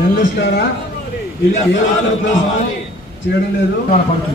నిర్ణయిస్తారా ఇది ఏ ఒక్కరి కోసం చేయడం లేదు బాధపడుతుంది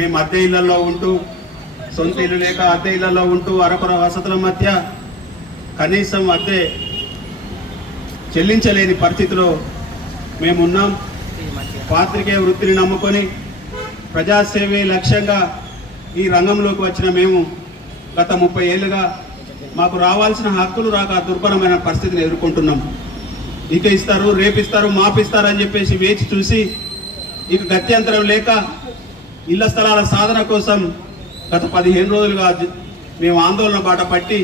మేము అద్దె ఇళ్లలో ఉంటూ సొంత ఇల్లు లేక అద్దె ఇళ్లలో ఉంటూ అరకొర వసతుల మధ్య కనీసం అద్దె చెల్లించలేని పరిస్థితిలో మేమున్నాం పాత్రికేయ వృత్తిని నమ్ముకొని ప్రజాసేవే లక్ష్యంగా ఈ రంగంలోకి వచ్చిన మేము గత ముప్పై ఏళ్ళుగా మాకు రావాల్సిన హక్కులు రాక దుర్బలమైన పరిస్థితిని ఎదుర్కొంటున్నాం ఇక ఇస్తారు రేపిస్తారు మాపిస్తారు అని చెప్పేసి వేచి చూసి ఇక గత్యంతరం లేక ఇళ్ల స్థలాల సాధన కోసం గత పదిహేను రోజులుగా మేము ఆందోళన బాట పట్టి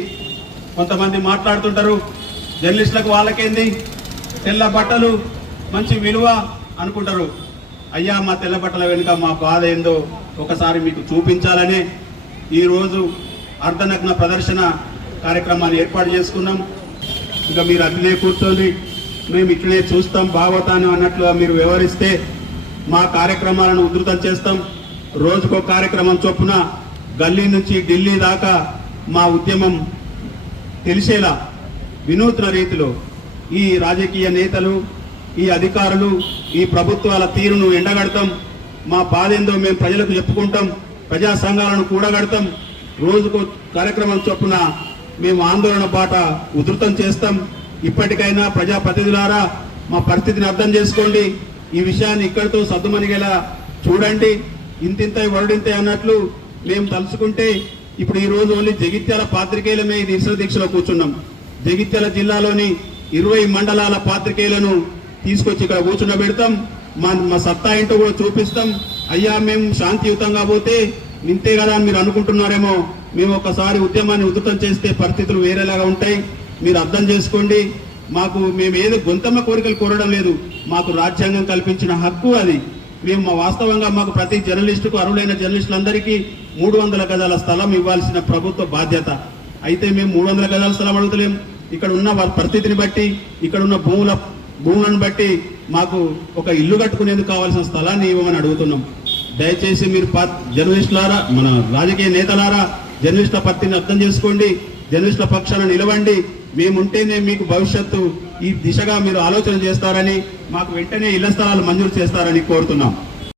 కొంతమంది మాట్లాడుతుంటారు జర్నలిస్టులకు వాళ్ళకేంది తెల్ల బట్టలు మంచి విలువ అనుకుంటారు అయ్యా మా తెల్ల బట్టల వెనుక మా బాధ ఏందో ఒకసారి మీకు చూపించాలనే ఈరోజు అర్ధనగ్న ప్రదర్శన కార్యక్రమాన్ని ఏర్పాటు చేసుకున్నాం ఇంకా మీరు అభినయ కూర్చోండి మేము ఇట్లనే చూస్తాం బాగోతాను అన్నట్లుగా మీరు వివరిస్తే మా కార్యక్రమాలను ఉధృతం చేస్తాం రోజుకో కార్యక్రమం చొప్పున గల్లీ నుంచి ఢిల్లీ దాకా మా ఉద్యమం తెలిసేలా వినూత్న రీతిలో ఈ రాజకీయ నేతలు ఈ అధికారులు ఈ ప్రభుత్వాల తీరును ఎండగడతాం మా బాధేందో మేము ప్రజలకు చెప్పుకుంటాం ప్రజా సంఘాలను కూడగడతాం రోజుకు కార్యక్రమం చొప్పున మేము ఆందోళన బాట ఉధృతం చేస్తాం ఇప్పటికైనా ప్రజాప్రతినిధులారా మా పరిస్థితిని అర్థం చేసుకోండి ఈ విషయాన్ని ఇక్కడితో సర్దుమనిగేలా చూడండి ఇంతింత వరుడింతే అన్నట్లు మేము తలుచుకుంటే ఇప్పుడు ఈరోజు ఓన్లీ జగిత్యాల పాత్రికేయులమే దీక్ష దీక్షలో కూర్చున్నాం జగిత్యాల జిల్లాలోని ఇరవై మండలాల పాత్రికేయులను తీసుకొచ్చి ఇక్కడ కూర్చుండబెడతాం మా మా సత్తా ఏంటో కూడా చూపిస్తాం అయ్యా మేము శాంతియుతంగా పోతే ఇంతే కదా అని మీరు అనుకుంటున్నారేమో మేము ఒకసారి ఉద్యమాన్ని ఉధృతం చేస్తే పరిస్థితులు వేరేలాగా ఉంటాయి మీరు అర్థం చేసుకోండి మాకు మేము ఏదో గొంతమ్మ కోరికలు కోరడం లేదు మాకు రాజ్యాంగం కల్పించిన హక్కు అది మేము వాస్తవంగా మాకు ప్రతి జర్నలిస్టుకు అర్హులైన జర్నలిస్టులందరికీ మూడు వందల గజాల స్థలం ఇవ్వాల్సిన ప్రభుత్వ బాధ్యత అయితే మేము మూడు వందల గజాల స్థలం అడుగుతలేం ఇక్కడ ఉన్న పరిస్థితిని బట్టి ఇక్కడ ఉన్న భూముల భూములను బట్టి మాకు ఒక ఇల్లు కట్టుకునేందుకు కావాల్సిన స్థలాన్ని ఇవ్వమని అడుగుతున్నాం దయచేసి మీరు జర్నలిస్టులారా మన రాజకీయ నేతలారా జర్నలిస్టుల పత్తిని అర్థం చేసుకోండి జర్నలిస్టుల పక్షాన నిలవండి మేముంటేనే మీకు భవిష్యత్తు ఈ దిశగా మీరు ఆలోచన చేస్తారని మాకు వెంటనే ఇళ్ల స్థలాలు మంజూరు చేస్తారని కోరుతున్నాం